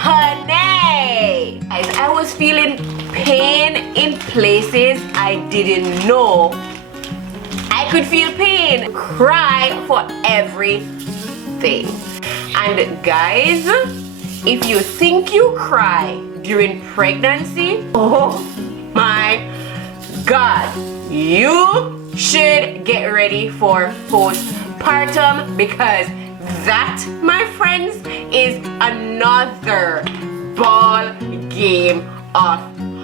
honey. Guys, I was feeling pain in places I didn't know I could feel pain. Cry for everything. And guys, if you think you cry during pregnancy, oh my God, you should get ready for postpartum, because that, my friends, is another ball game of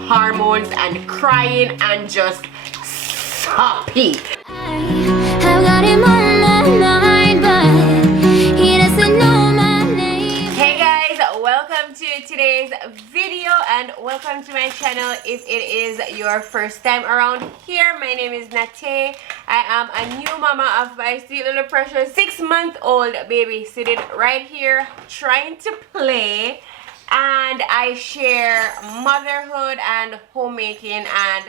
hormones and crying and just soppy. I've got him on my mind, but he doesn't know my name. Hey guys, welcome to today's video and welcome to my channel. If it is your first time around here, my name is Natay. I am a new mama of my sweet little precious 6-month-old baby sitting right here trying to play, and I share motherhood and homemaking and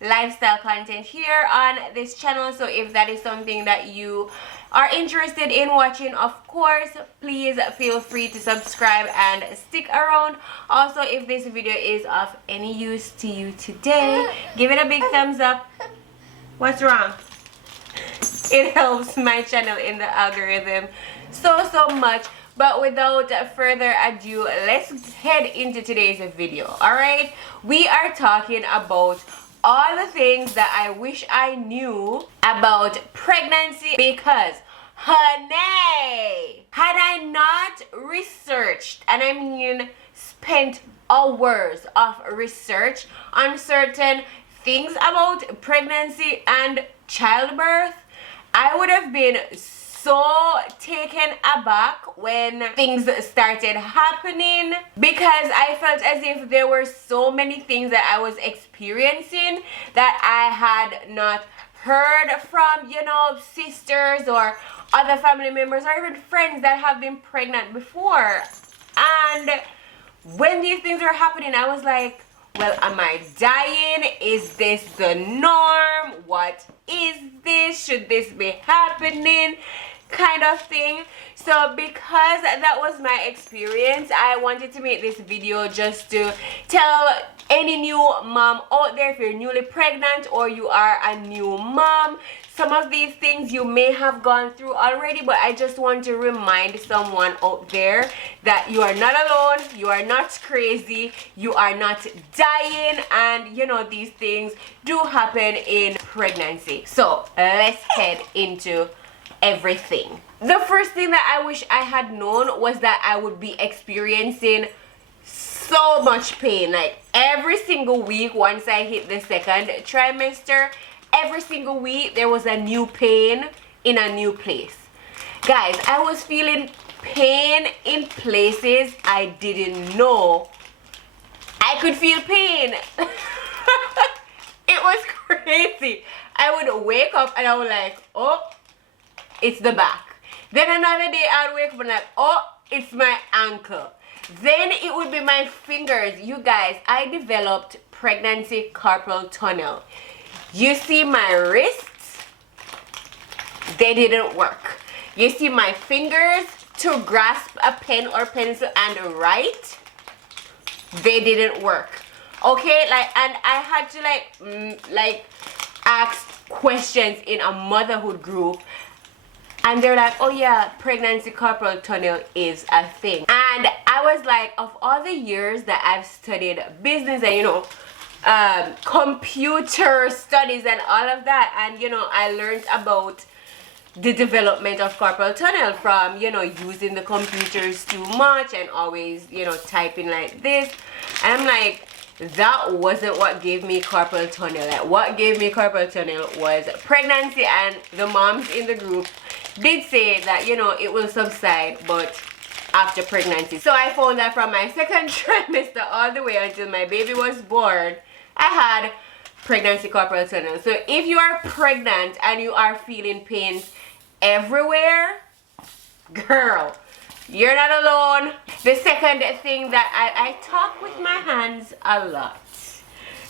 lifestyle content here on this channel. So if that is something that you are interested in watching, of course, please feel free to subscribe and stick around. Also, if this video is of any use to you today, give it a big thumbs up. What's wrong? It helps my channel in the algorithm so much. But without further ado, let's head into today's video. All right, we are talking about all the things that I wish I knew about pregnancy, because honey, had I not researched, and I mean spent hours of research on certain things about pregnancy and childbirth, I would have been so taken aback when things started happening, because I felt as if there were so many things that I was experiencing that I had not heard from, you know, sisters or other family members or even friends that have been pregnant before. And when these things were happening, I was like, well, am I dying? Is this the norm? What is this? Should this be happening? Kind of thing. So because that was my experience, I wanted to make this video just to tell any new mom out there, if you're newly pregnant or you are a new mom, some of these things you may have gone through already, but I just want to remind someone out there that you are not alone, you are not crazy, you are not dying, and you know, these things do happen in pregnancy. So let's head into everything. The first thing that I wish I had known was that I would be experiencing so much pain, like every single week. Once I hit the second trimester, every single week there was a new pain in a new place. Guys, I was feeling pain in places I didn't know I could feel pain. It was crazy. I would wake up and I was like, oh, it's the back. Then another day I'd wake up and like, oh, it's my ankle. Then it would be my fingers. You guys, I developed pregnancy carpal tunnel. You see my wrists? They didn't work. You see my fingers to grasp a pen or pencil and write? They didn't work. Okay, like, and I had to like ask questions in a motherhood group. And they're like, oh yeah, pregnancy carpal tunnel is a thing. And I was like, of all the years that I've studied business and, you know, computer studies and all of that, and, you know, I learned about the development of carpal tunnel from, you know, using the computers too much and always, you know, typing like this. And I'm like, that wasn't what gave me carpal tunnel. Like, what gave me carpal tunnel was pregnancy, and the moms in the group did say that, you know, it will subside, but after pregnancy. So I found that from my second trimester all the way until my baby was born, I had pregnancy carpal tunnel. So if you are pregnant and you are feeling pains everywhere, girl, you're not alone. The second thing that I talk with my hands a lot.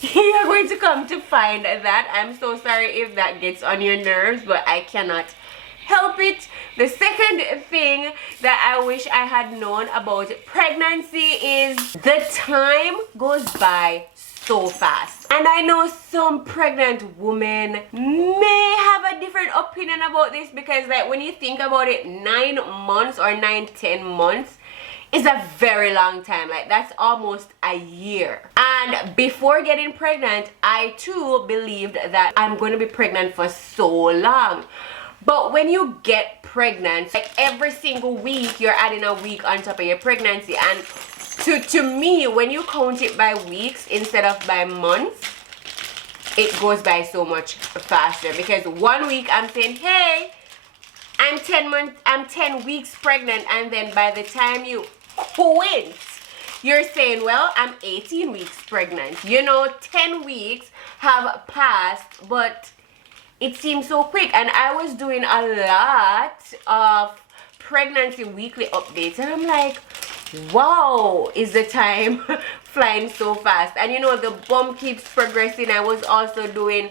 You're going to come to find that. I'm so sorry if that gets on your nerves, but I cannot help it. The second thing that I wish I had known about pregnancy is the time goes by so fast. And I know some pregnant women may have a different opinion about this, because like when you think about it, 9 months or 9-10 months is a very long time. Like that's almost a year. And before getting pregnant, I too believed that I'm going to be pregnant for so long. But when you get pregnant, like every single week you're adding a week on top of your pregnancy. And to me, when you count it by weeks instead of by months, it goes by so much faster. Because 1 week I'm saying, hey, I'm 10 weeks pregnant, and then by the time you quit, you're saying, well, I'm 18 weeks pregnant. You know, 10 weeks have passed, but it seems so quick. And I was doing a lot of pregnancy weekly updates, and I'm like, wow, is the time flying so fast. And you know, the bump keeps progressing. I was also doing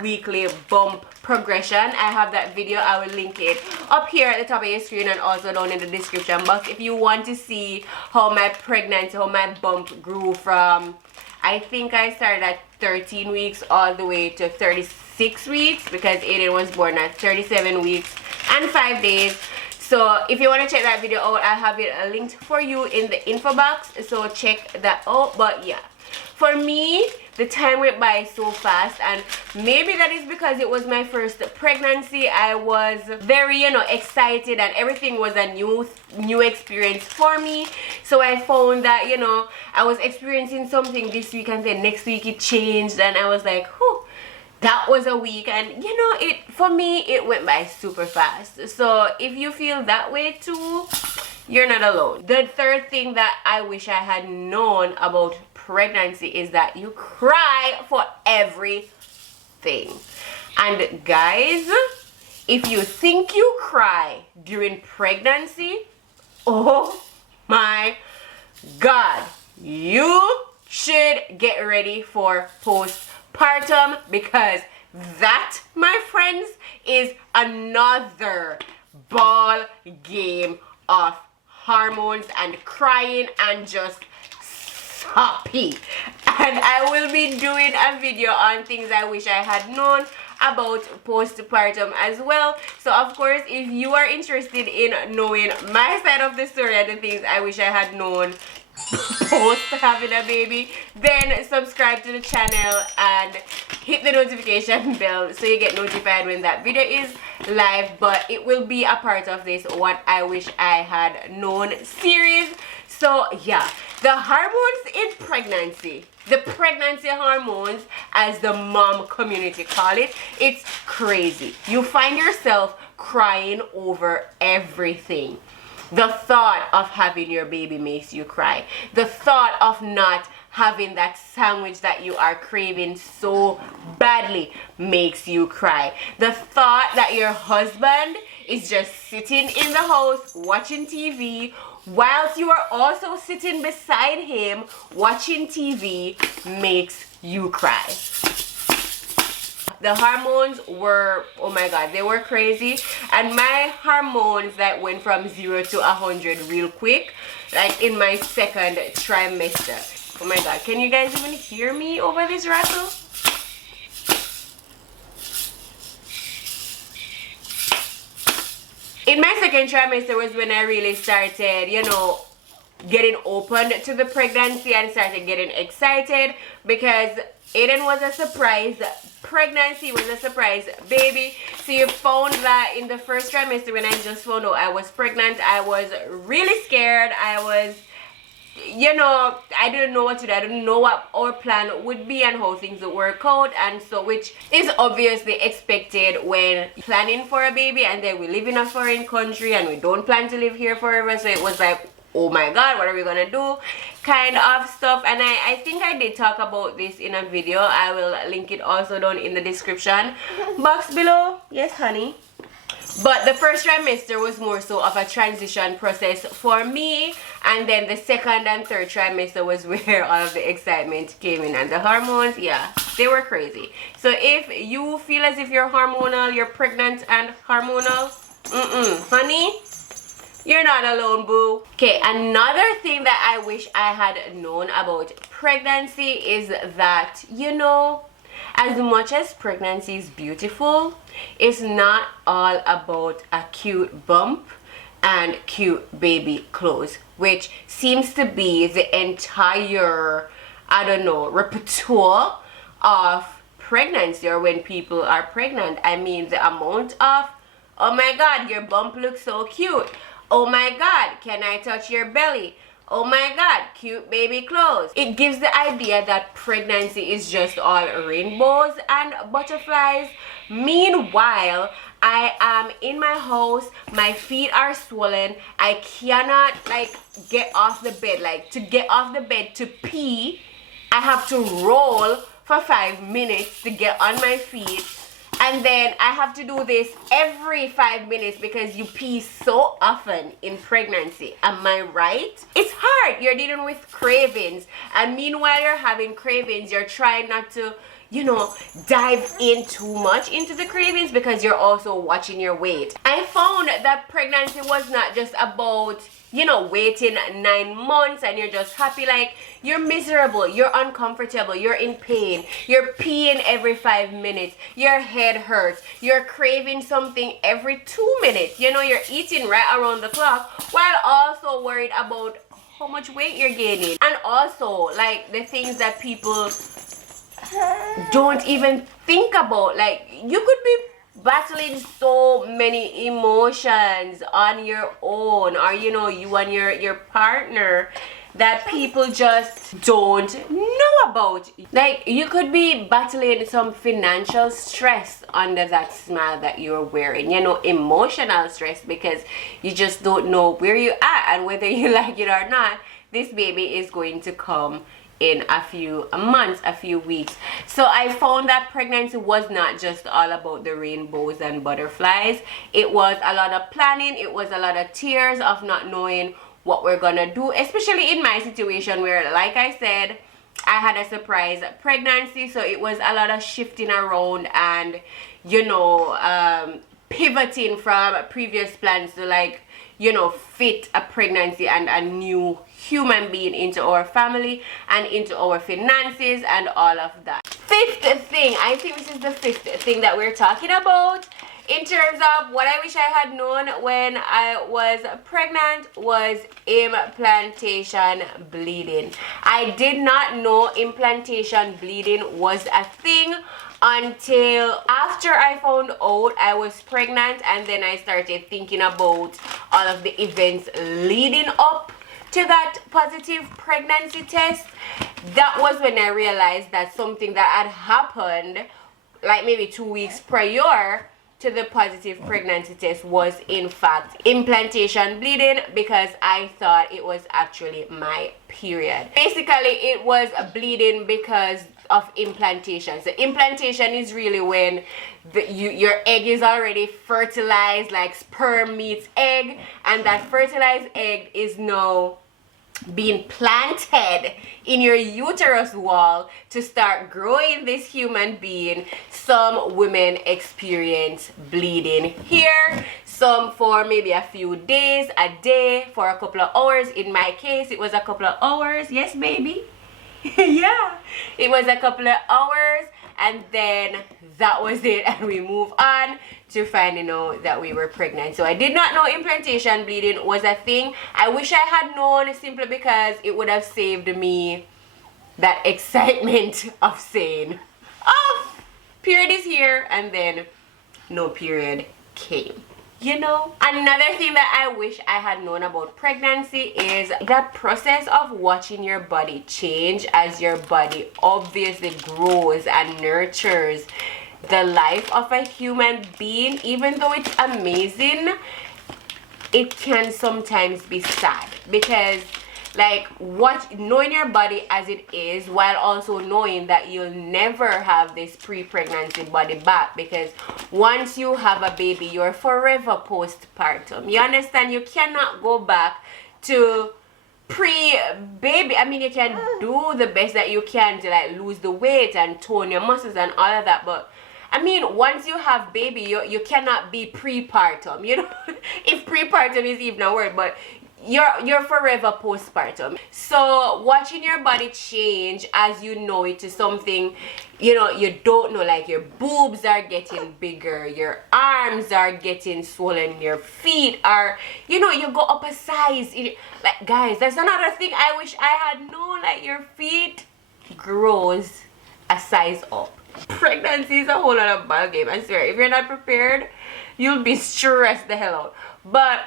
weekly bump progression. I have that video. I will link it up here at the top of your screen and also down in the description box if you want to see how my pregnancy, how my bump grew from, I think I started at 13 weeks all the way to 36 weeks, because Aiden was born at 37 weeks and 5 days. So if you want to check that video out, I have it linked for you in the info box, so check that out. But yeah, for me, the time went by so fast, and maybe that is because it was my first pregnancy. I was very, you know, excited, and everything was a new experience for me. So I found that, you know, I was experiencing something this week, and then next week it changed, and I was like, whew, that was a week. And you know, it for me, it went by super fast. So if you feel that way too, you're not alone. The third thing that I wish I had known about pregnancy is that you cry for everything. And guys, if you think you cry during pregnancy, oh my god, you should get ready for postpartum, because that, my friends, is another ball game of hormones and crying and just happy. And I will be doing a video on things I wish I had known about postpartum as well. So of course, if you are interested in knowing my side of the story and the things I wish I had known post having a baby, then subscribe to the channel and hit the notification bell so you get notified when that video is live. But it will be a part of this What I Wish I Had Known series. So yeah, the hormones in pregnancy, the pregnancy hormones as the mom community call it, it's crazy. You find yourself crying over everything. The thought of having your baby makes you cry. The thought of not having that sandwich that you are craving so badly makes you cry. The thought that your husband is just sitting in the house watching TV whilst you are also sitting beside him watching TV makes you cry. The hormones were, oh my god, they were crazy. And my hormones that went from 0 to 100 real quick, like in my second trimester. Oh my god, can you guys even hear me over this rattle? In my second trimester was when I really started, you know, getting open to the pregnancy and started getting excited, because Aiden was a surprise pregnancy, was a surprise baby. So you found that in the first trimester, when I just found out I was pregnant, I was really scared. I was, you know, I didn't know what to do. I didn't know what our plan would be and how things would work out, and so, which is obviously expected when planning for a baby, and then we live in a foreign country and we don't plan to live here forever. So it was like, oh my god, what are we gonna do kind of stuff. And I think I did talk about this in a video. I will link it also down in the description box below. Yes, honey. But the first trimester was more so of a transition process for me, and then the second and third trimester was where all of the excitement came in, and the hormones, yeah, They were crazy. So if you feel as if you're hormonal, you're pregnant and hormonal, honey, you're not alone, boo. Okay, another thing that I wish I had known about pregnancy is that, you know, as much as pregnancy is beautiful, it's not all about a cute bump and cute baby clothes, which seems to be the entire, I don't know, repertoire of pregnancy, or when people are pregnant. I mean, the amount of, oh my god, your bump looks so cute. Oh my god, can I touch your belly? Oh my god, cute baby clothes. It gives the idea that pregnancy is just all rainbows and butterflies. Meanwhile, I am in my house, my feet are swollen, I cannot like get off the bed. Like, to get off the bed to pee, I have to roll for 5 minutes to get on my feet. And then I have to do this every 5 minutes because you pee so often in pregnancy. Am I right? It's hard. You're dealing with cravings. And meanwhile you're having cravings, you're trying not to, you know, dive in too much into the cravings because you're also watching your weight. I found that pregnancy was not just about, you know, waiting 9 months and you're just happy. Like, you're miserable, you're uncomfortable, you're in pain, you're peeing every 5 minutes, your head hurts, you're craving something every 2 minutes, you know, you're eating right around the clock while also worried about how much weight you're gaining. And also, like, the things that people don't even think about, like, you could be battling so many emotions on your own, or, you know, you and your partner, that people just don't know about. Like, you could be battling some financial stress under that smile that you're wearing, you know, emotional stress, because you just don't know where you're at, and whether you like it or not, this baby is going to come in a few months, a few weeks. So I found that pregnancy was not just all about the rainbows and butterflies. It was a lot of planning. It was a lot of tears of not knowing what we're gonna do, especially in my situation where, like I said, I had a surprise pregnancy. So it was a lot of shifting around and, you know, pivoting from previous plans to, like, you know, fit a pregnancy and a new human being into our family and into our finances and all of that. Fifth thing, I think this is the fifth thing that we're talking about in terms of what I wish I had known when I was pregnant, was implantation bleeding. I did not know implantation bleeding was a thing until after I found out I was pregnant, and then I started thinking about all of the events leading up to that positive pregnancy test. That was when I realized that something that had happened like maybe 2 weeks prior to the positive pregnancy test was in fact implantation bleeding, because I thought it was actually my period. Basically, it was bleeding because of implantation. So implantation is really when your egg is already fertilized, like sperm meets egg, and that fertilized egg is now being planted in your uterus wall to start growing this human being. Some women experience bleeding here, some for maybe a few days, a day, for a couple of hours. In my case, it was a couple of hours. Yes, baby. Yeah, it was a couple of hours, and then that was it, and we move on to finding out that we were pregnant. So I did not know implantation bleeding was a thing. I wish I had known, simply because it would have saved me that excitement of saying, oh, period is here, and then no period came. You know, another thing that I wish I had known about pregnancy is that process of watching your body change as your body obviously grows and nurtures the life of a human being. Even though it's amazing, it can sometimes be sad, because like, knowing your body as it is, while also knowing that you'll never have this pre-pregnancy body back, because once you have a baby, you're forever postpartum. You understand? You cannot go back to pre-baby, I mean, you can do the best that you can to like lose the weight and tone your muscles and all of that, but I mean, once you have baby, you cannot be prepartum, you know. If prepartum is even a word, but you're forever postpartum. So watching your body change as you know it to something, you know, you don't know, like your boobs are getting bigger, your arms are getting swollen, your feet are, you know, you go up a size. Like, guys, that's another thing I wish I had known, like your feet grows a size up. Pregnancy is a whole other ball game, I swear. If you're not prepared, you'll be stressed the hell out. But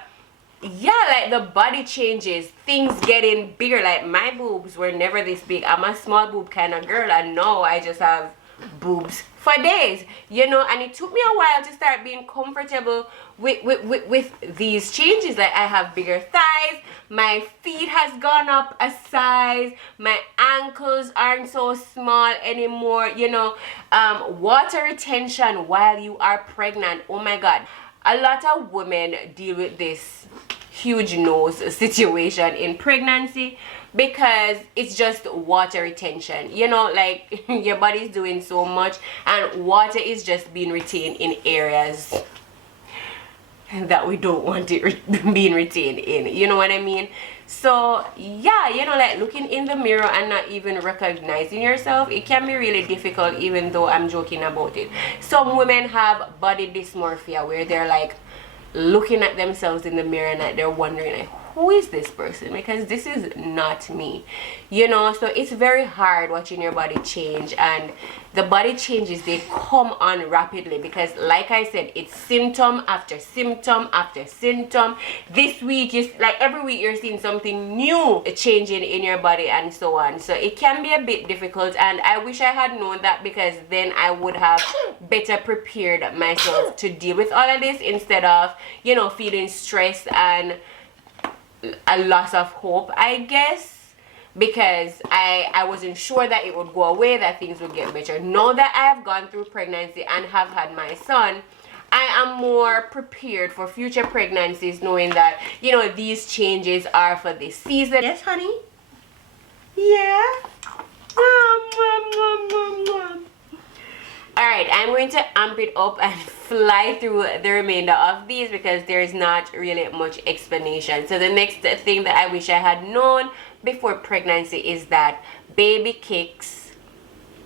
yeah, like the body changes, things getting bigger. Like my boobs were never this big. I'm a small boob kind of girl, and now I just have boobs for days, you know. And it took me a while to start being comfortable with these changes. Like I have bigger thighs, my feet has gone up a size, my ankles aren't so small anymore, you know. Water retention while you are pregnant, oh my god, a lot of women deal with this huge nose situation in pregnancy because it's just water retention, you know, like your body's doing so much and water is just being retained in areas that we don't want it being retained in, you know what I mean? So yeah, you know, like looking in the mirror and not even recognizing yourself, it can be really difficult, even though I'm joking about it. Some women have body dysmorphia where they're like looking at themselves in the mirror and like they're wondering like, who is this person, because this is not me, you know. So it's very hard watching your body change, and the body changes, they come on rapidly because like I said, it's symptom after symptom after symptom. This week is like every week you're seeing something new changing in your body and so on. So it can be a bit difficult, and I wish I had known that, because then I would have better prepared myself to deal with all of this instead of, you know, feeling stressed and a loss of hope, I guess, because I wasn't sure that it would go away, that things would get better. Now that I have gone through pregnancy and have had my son, I am more prepared for future pregnancies, knowing that, you know, these changes are for this season. Yes, honey? Yeah? Alright, I'm going to amp it up and fly through the remainder of these because there's not really much explanation. So the next thing that I wish I had known before pregnancy is that baby kicks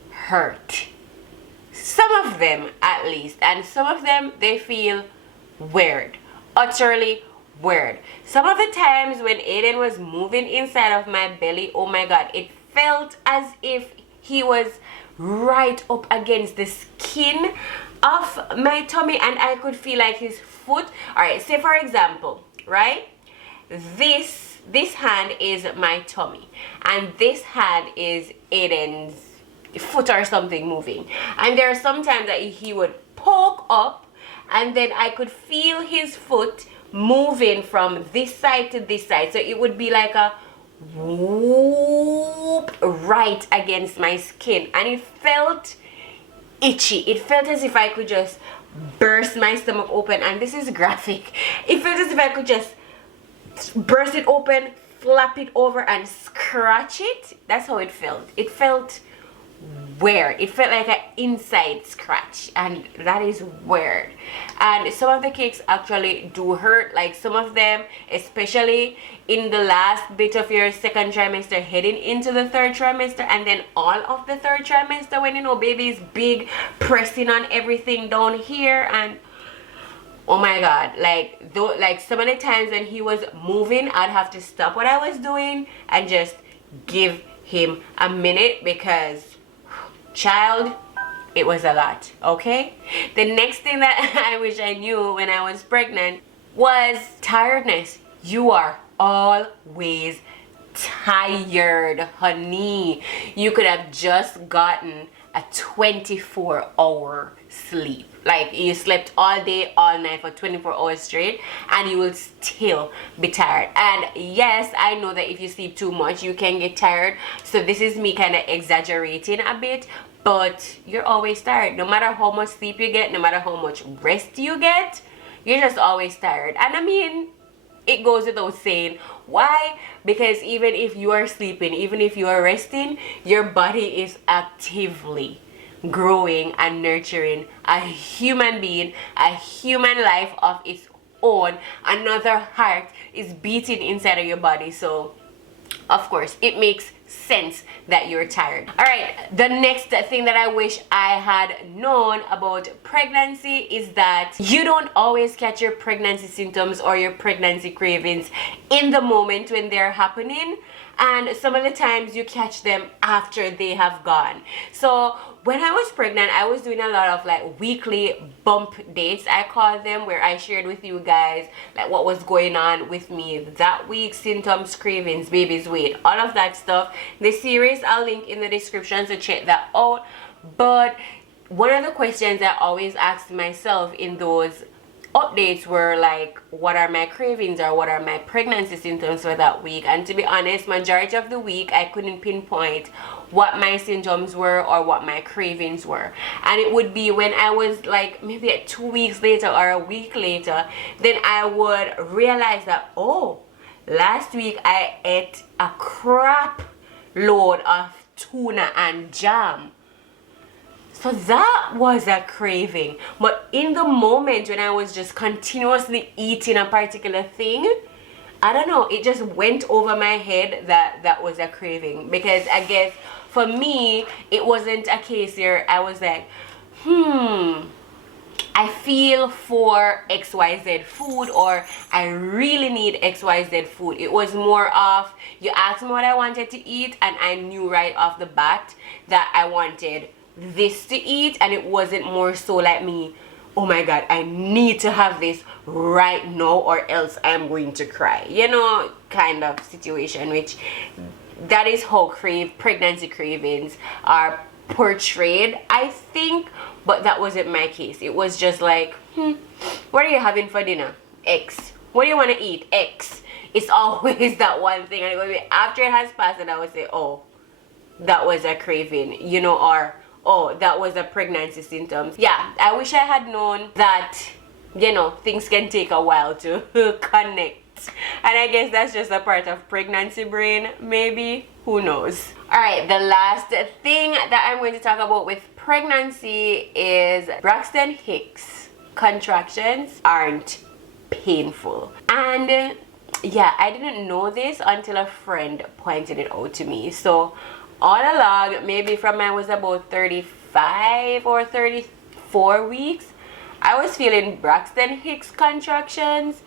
hurt. Some of them at least, and some of them they feel weird, utterly weird. Some of the times when Aiden was moving inside of my belly, oh my god, it felt as if he was right up against the skin of my tummy, and I could feel like his foot. All right, say for example, right, this hand is my tummy and this hand is Aiden's foot or something moving, and there are sometimes that he would poke up and then I could feel his foot moving from this side to this side, so it would be like a whoop right against my skin, and it felt itchy. It felt as if I could just burst my stomach open, and this is graphic. It felt as if I could just burst it open, flap it over and scratch it. That's how it felt. It felt weird. It felt like an inside scratch, and that is weird. And some of the kicks actually do hurt, like some of them, especially in the last bit of your second trimester heading into the third trimester, and then all of the third trimester when, you know, baby is big, pressing on everything down here. And oh my god, like though, like some of the times when he was moving, I'd have to stop what I was doing and just give him a minute, because child, it was a lot. Okay, the next thing that I wish I knew when I was pregnant was tiredness. You are always tired, honey. You could have just gotten a 24-hour sleep, like you slept all day all night for 24 hours straight, and you will still be tired. And yes, I know that if you sleep too much you can get tired, so this is me kind of exaggerating a bit, but you're always tired. No matter how much sleep you get, no matter how much rest you get, you're just always tired. And I mean, it goes without saying, Why? Because even if you are sleeping, even if you are resting, your body is actively growing and nurturing a human being, a human life of its own. Another heart is beating inside of your body. So of course it makes sense that you're tired. All right, the next thing that I wish I had known about pregnancy is that you don't always catch your pregnancy symptoms or your pregnancy cravings in the moment when they're happening, and some of the times you catch them after they have gone. So when I was pregnant, I was doing a lot of like weekly bump dates, I call them, where I shared with you guys like what was going on with me that week, symptoms, cravings, baby's weight, all of that stuff. The series I'll link in the description, so check that out. But one of the questions I always asked myself in those updates were like, what are my cravings or what are my pregnancy symptoms for that week? And to be honest, majority of the week I couldn't pinpoint what my symptoms were or what my cravings were. And it would be when I was like maybe 2 weeks later or a week later, then I would realize that, oh, last week I ate a crap load of tuna and jam. So that was a craving. But in the moment when I was just continuously eating a particular thing, I don't know, it just went over my head that that was a craving. Because I guess for me, it wasn't a case where I was like, I feel for XYZ food, or I really need XYZ food. It was more of, you asked me what I wanted to eat and I knew right off the bat that I wanted this to eat, and it wasn't more so like me, oh my god, I need to have this right now or else I'm going to cry, you know, kind of situation. Which that is how pregnancy cravings are portrayed, I think, but that wasn't my case. It was just like, what are you having for dinner? X. What do you want to eat? X. It's always that one thing, and it would be after it has passed and I would say, oh, that was a craving, you know, or oh, that was a pregnancy symptoms. Yeah, I wish I had known that, you know, things can take a while to connect. And I guess that's just a part of pregnancy brain, maybe. Who knows? All right, the last thing that I'm going to talk about with pregnancy is Braxton Hicks contractions aren't painful. And yeah, I didn't know this until a friend pointed it out to me. So all along, maybe from I was about 35 or 34 weeks, I was feeling Braxton Hicks contractions,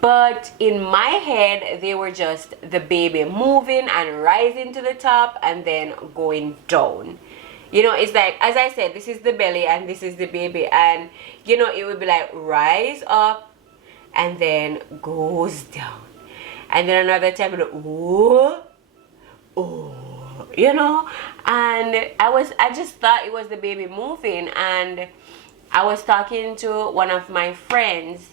but in my head they were just the baby moving and rising to the top and then going down. You know, it's like, as I said, this is the belly and this is the baby, and you know, it would be like rise up and then goes down, and then another time, oh, oh, you know. And I just thought it was the baby moving. And I was talking to one of my friends,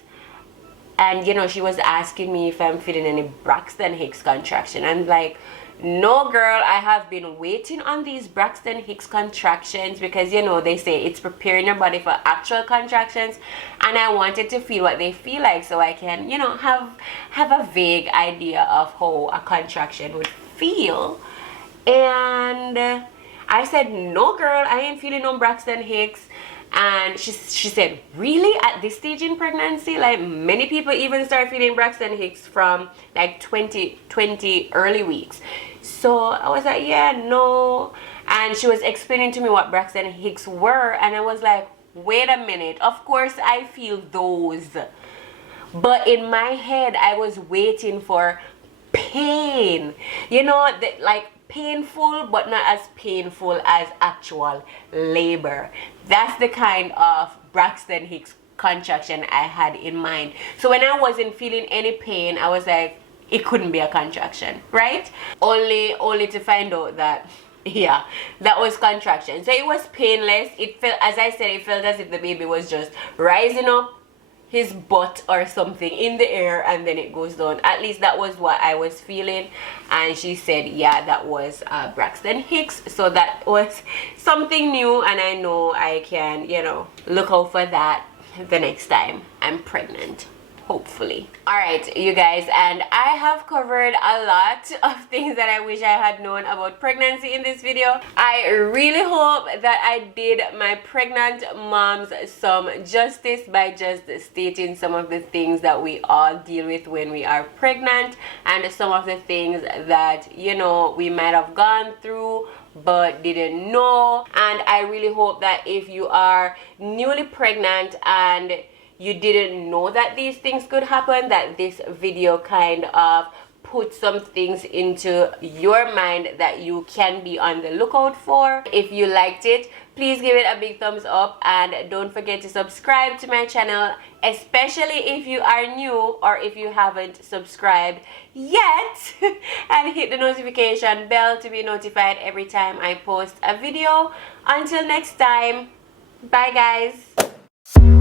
and you know, she was asking me if I'm feeling any Braxton Hicks contraction. I'm like, no girl, I have been waiting on these Braxton Hicks contractions, because you know, they say it's preparing your body for actual contractions, and I wanted to feel what they feel like so I can, you know, have a vague idea of how a contraction would feel. And I said, no girl, I ain't feeling no Braxton Hicks. And she said, really, at this stage in pregnancy? Like, many people even start feeling Braxton Hicks from like 20 early weeks. So I was like, yeah, no. And she was explaining to me what Braxton Hicks were, and I was like, wait a minute, of course I feel those, but in my head I was waiting for pain, you know, like painful, but not as painful as actual labor. That's the kind of Braxton Hicks contraction I had in mind. So when I wasn't feeling any pain, I was like, it couldn't be a contraction, right? Only to find out that, yeah, that was contraction. So it was painless. It felt, as I said, it felt as if the baby was just rising up his butt or something in the air, and then it goes down. At least that was what I was feeling. And she said, yeah, that was Braxton Hicks. So that was something new, and I know I can, you know, look out for that the next time I'm pregnant, hopefully. Alright, you guys, and I have covered a lot of things that I wish I had known about pregnancy in this video. I really hope that I did my pregnant moms some justice by just stating some of the things that we all deal with when we are pregnant, and some of the things that, you know, we might have gone through but didn't know. And I really hope that if you are newly pregnant and you didn't know that these things could happen, that this video kind of put some things into your mind that you can be on the lookout for. If you liked it, please give it a big thumbs up, and don't forget to subscribe to my channel, especially if you are new or if you haven't subscribed yet, and hit the notification bell to be notified every time I post a video. Until next time, bye guys.